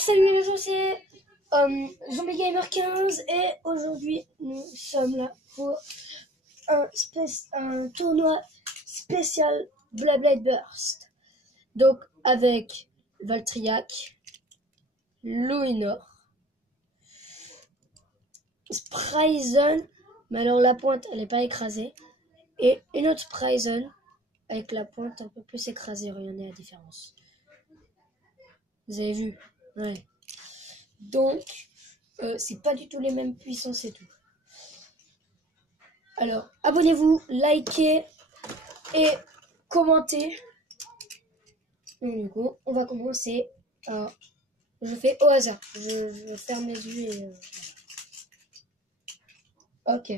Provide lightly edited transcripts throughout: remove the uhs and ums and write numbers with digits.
Salut les gens, c'est Zombie Gamer 15 et aujourd'hui nous sommes là pour un tournoi spécial Blade Burst. Donc avec Valtriac, Louinor, Spryzen, mais alors la pointe elle n'est pas écrasée, et une autre Spryzen avec la pointe un peu plus écrasée. Regardez la différence. Vous avez vu? Ouais. Donc, c'est pas du tout les mêmes puissances et tout. Alors, abonnez-vous, likez et commentez. Donc, du coup, on va commencer. Je fais au hasard. Je ferme les yeux et... Ok.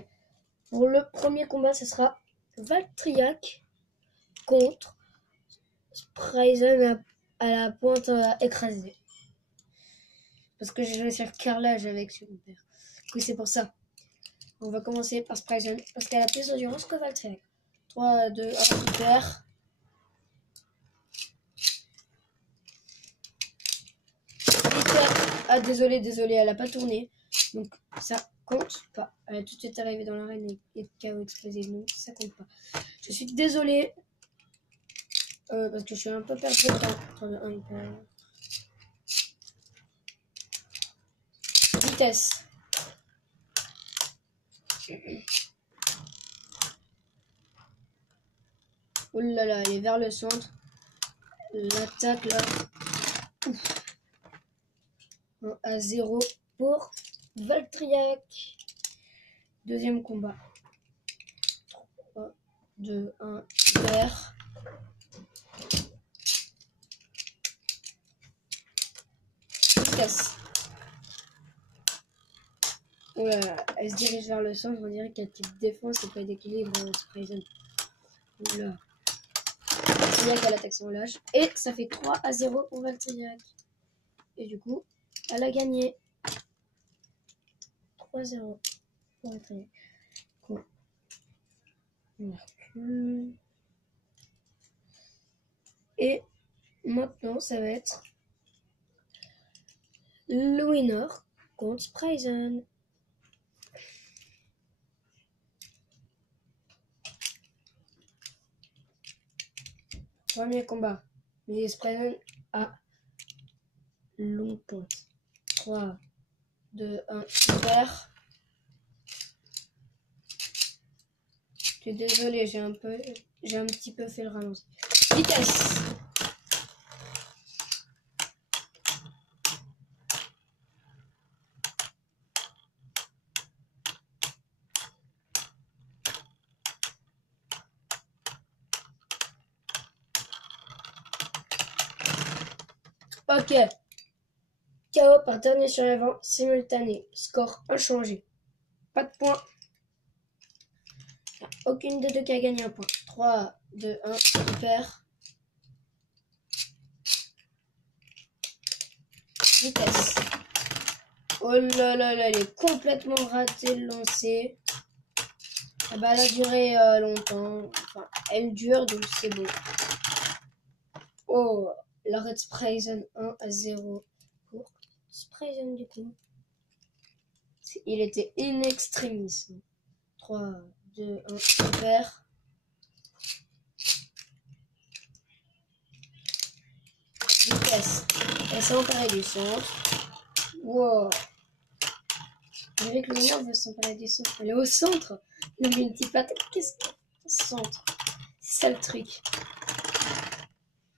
Pour le premier combat, ce sera Valtriac contre Spryzen à la pointe écrasée. Parce que j'ai joué sur carrelage avec ce père. Du coup, c'est pour ça. On va commencer par Spryzen parce qu'elle a plus d'endurance que Valtriac. 3, 2, 1, super. Ah, désolé, elle a pas tourné. Donc, ça compte pas. Elle est tout de suite arrivée dans l'arène et KO explosé. Donc, ça compte pas. Je suis désolé. Parce que je suis un peu perdu de temps. Vitesse. Oh là là, elle est vers le centre. L'attaque là. Ouf. 1-0 pour Valtriac. Deuxième combat. 3, 2, 1, vert. Vitesse. Oh là là, elle se dirige vers le centre. On dirait qu'elle type défense et pas d'équilibre. Spryzen. Oula. Valtriac à l'attaque sans relâche. Et ça fait 3-0 pour Valtriac. Et du coup, elle a gagné. 3-0 pour Valtriac. Cool. Et maintenant, ça va être Louinor contre Spryzen. Premier combat. Mais Spryzen a longue pointe. 3, 2, 1, super. Je suis désolé, j'ai un petit peu fait le ralenti. Vitesse. Ok. KO par dernier survivant simultané. Score inchangé. Pas de points. Aucune des deux qui a gagné un point. 3, 2, 1, super. Vitesse. Oh là là là, elle est complètement ratée le lancer. Ah bah, elle a duré longtemps. Enfin, elle dure, donc c'est bon. Oh, l'arrêt de Spryzen 1-0 pour Spryzen du coup. Il était in extremis. 3, 2, 1, super. Vitesse. Elle s'est emparée du centre. Wow. Vous savez que le Louinor veut s'emparer du centre. Elle est au centre. Il a mis une petite patate. Qu'est-ce que c'est? Centre. C'est ça le truc.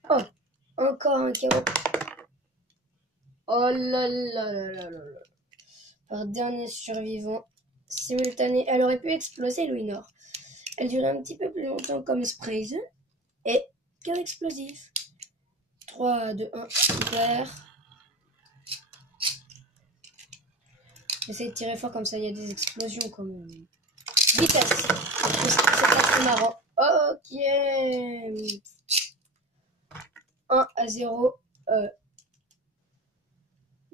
Oh, encore un KO. Oh là là là là là là. Par dernier survivant simultané. Elle aurait pu exploser Louinor. Elle durait un petit peu plus longtemps comme Spryzen. Et cœur explosif. 3, 2, 1, super. J'essaie de tirer fort comme ça, il y a des explosions quand même. Vitesse. C'est pas très marrant. Ok. 1-0.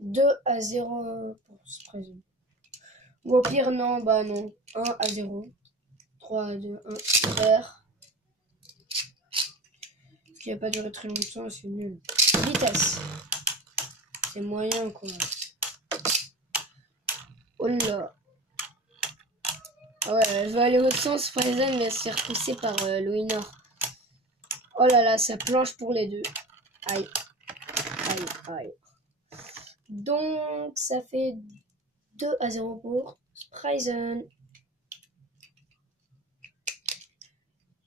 2-0 pour Spryzen. Ou au pire, non, bah non. 1-0. 3, 2, 1, super. Qui n'a pas duré très longtemps, c'est nul. Vitesse. c'est moyen quoi. Oh là. Ah ouais, elle veut aller au sens Sprayzone, mais elle se fait repousser par Louinor. Oh là là, ça planche pour les deux. Aïe. Aïe, aïe. Donc, ça fait 2-0 pour Sprayzone.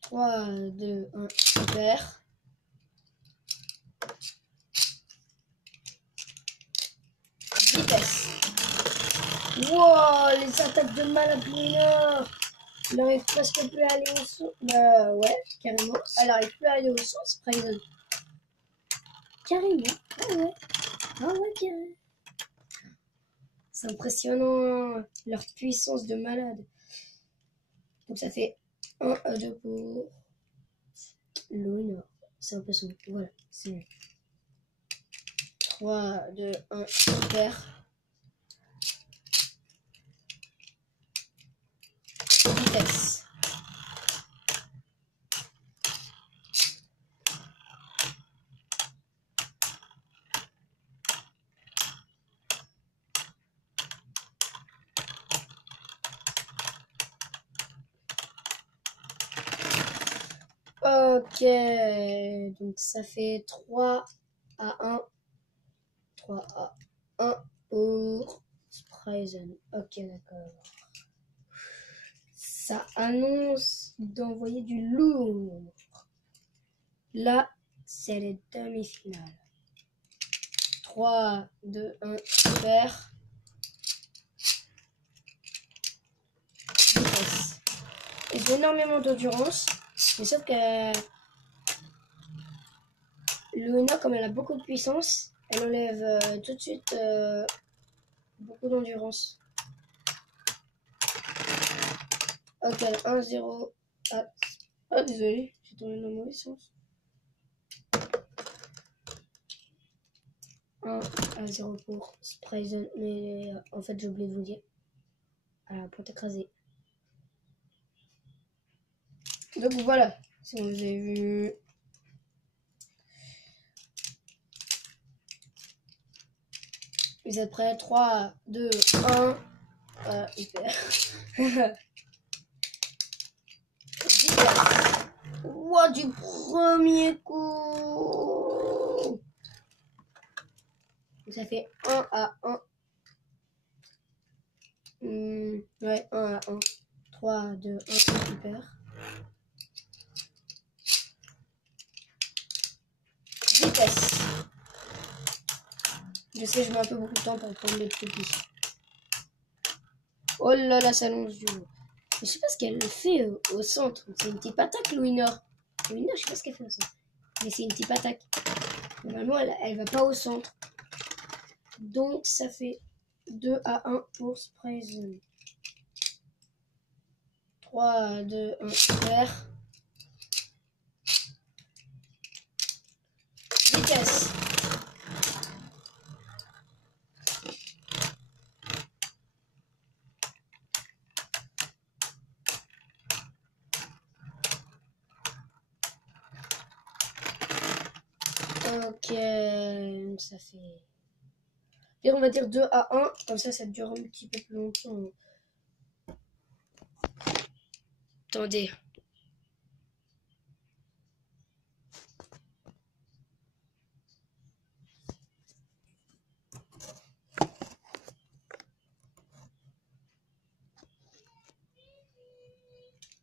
3, 2, 1, super. Vitesse. Wow, les attaques de Malabina. Elle n'arrive presque plus à aller au son. Bah ouais, carrément. Elle n'arrive plus à aller au son, Sprayzone. Carrément. Ah ouais. Ah ouais, carrément. C'est impressionnant, leur puissance de malade. Donc ça fait 1 à 2 pour Louinor. C'est un peu son. Voilà, c'est 3, 2, 1, super. Vitesse. Ok, donc ça fait 3 à 1. 3 à 1 pour Sprayzone. Ok, d'accord. Ça annonce d'envoyer du lourd. Là, c'est les demi-finales. 3, 2, 1, super. Vitesse. Ils ont énormément d'endurance, mais sauf que Luna, comme elle a beaucoup de puissance, elle enlève tout de suite beaucoup d'endurance. Ok, 1-0. Ah, désolé, j'ai tourné dans le mauvais sens. 1-0 pour Sprayzone, mais en fait j'ai oublié de vous dire. À la pointe écrasée. Donc voilà, si vous avez vu. Vous êtes prêts? 3, 2, 1. Hyper. Ouah, du premier coup. Ça fait 1 à 1. Ouais, 1 à 1. 3, 2, 1, super. Vitesse. Je sais, je mets un peu beaucoup de temps pour prendre les petits. Oh là là, ça lance du haut. Je sais pas ce qu'elle fait au centre. C'est une type attaque, Louinor. Louinor, je sais pas ce qu'elle fait au centre. Mais c'est une type attaque. Normalement, elle va pas au centre. Donc, ça fait 2 à 1 pour Sprayzone. 3, 2, 1, super. Vitesse. Ok, ça fait... Et on va dire 2 à 1, comme ça dure un petit peu plus longtemps. Attendez.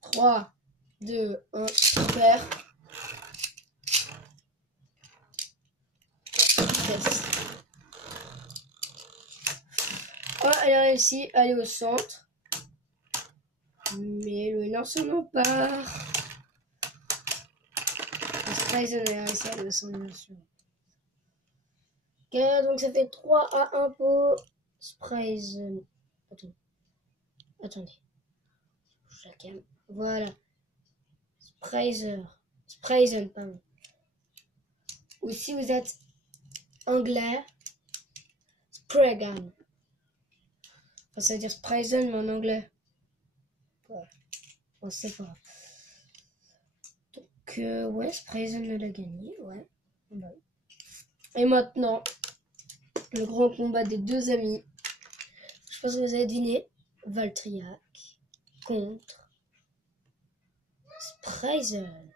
Trois, 2, 1, super. Vitesse. Oh, elle a réussi à aller au centre. Mais le Nord s'en empare. Sprayzone a réussi à aller au centre, bien sûr. Ok, donc ça fait 3 à 1 pour Sprayzone. Attendez. Je la calme. Voilà. Sprayzone, pardon. Ou si vous êtes anglais, Spraygun. Enfin, ça veut dire Sprayzone, mais en anglais. Ouais. On sait pas. Donc, ouais, Sprayzone l'a gagné, ouais. Et maintenant, Le grand combat des deux amis. Je pense que vous avez deviné. Valtryek contre Sprayzen.